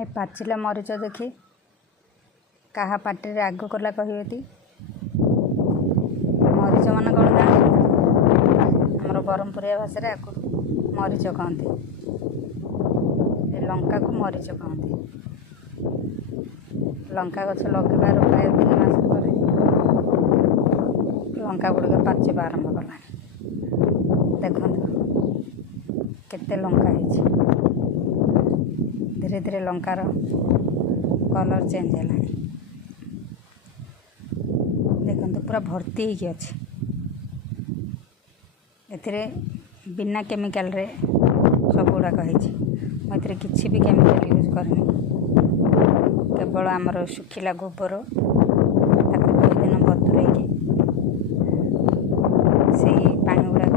ए पाचिला मरीच देखी क्या पार्टी आग कला कहती मरीच मान कौन जान आमर ब्रह्मपुरिया भाषा आग मरीच कहते लंका को मरीच कहते। लंका गछ लगेबार प्राय 3 मास पर लंका गुड़िक पाचिबा आरंभ कला। देखु केते लंका धीरे धीरे लंकार कलर चेंज है। देखो पूरा भर्ती होगी अच्छे एथिरे बिना केमिकल रे सब गुड़ाक होती किसी भी केमिकल यूज करनी केवल आमर सुखिला गोबर ताको 2 दिन बतुरे से पानी गुड़ा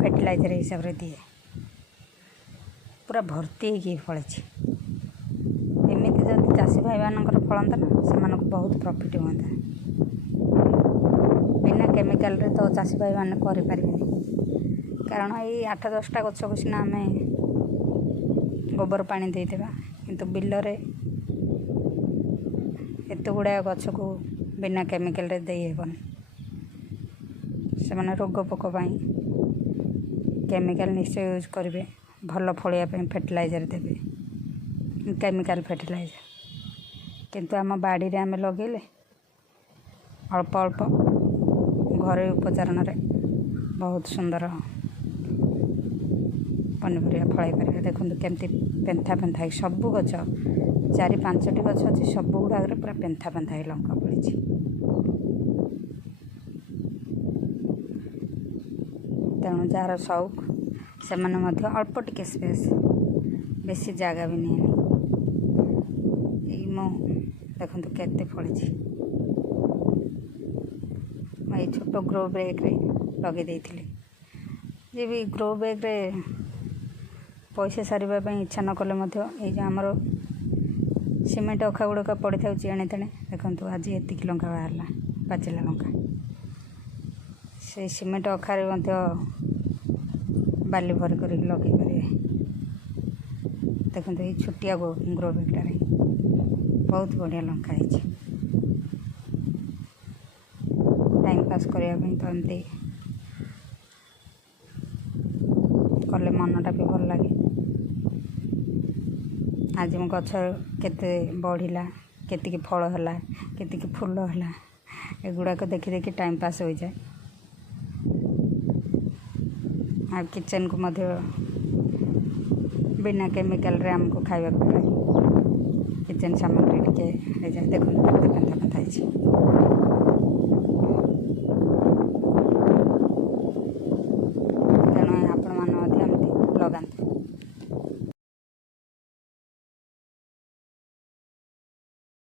फर्टिलाइजर हिसाब से दिए पूरा भर्ती होगी फली। एमती जब चाषी भाई मान फलता ना से बहुत प्रॉफिट हाँ बिना केमिकल रे तो चाषी भाई मैंने करें कारण ये 8-10टा गछ को सीना आम गोबर पानी देदेबा किंतु बिलरे एत गुड़ाए गछ को बिना केमिकल रे दे हेबन से माने रोग पोक केमिकल निश्चय यूज करेंगे भल फलिया फर्टिलाइजर देवे केमिकल फर्टिलाइजर किंतु आम बाड़ी रे आम लगेले अल्प अल्प घरे उपचारण बहुत सुंदर पनीपरिया फल पारे। देखो केमती पेंथा पेंथा सबू गछ 4-5टी गछ अच्छे सब गुड़ाक पूरा पेंथा पेंथा लंका फली। तेणु जार शौक से अल्प टिके स्पेस बेसी जगह भी नहीं मो देखो केते फली ये छोट ग्रो बैग रे लगे देइथिले जे भी ग्रो बैग रे पैसा सारिबा इच्छा न कले ये आमर सीमेंट अखा गुड़ाक पड़ी था एणे तेणे देखो आज एतिक लंका बाहरला पाचिला लंका से सीमेंट अखारे बाली भर कर लगे पारे। देखो ये छोटिया ग्रो बैगटार बहुत बढ़िया लंका है टाइम पास करने तो एमती कले मनटा भी भल लगे। आज मो गछ केते बढ़िला केतिकी फल है केतिकी फूल है एगुड़ाक देखी देखी टाइम पास हो जाए। आ किचन को मध्य बिना केमिकल रे हमको खाइबा किचन सामग्री टिके जाए। देखो पेंथा पेंथा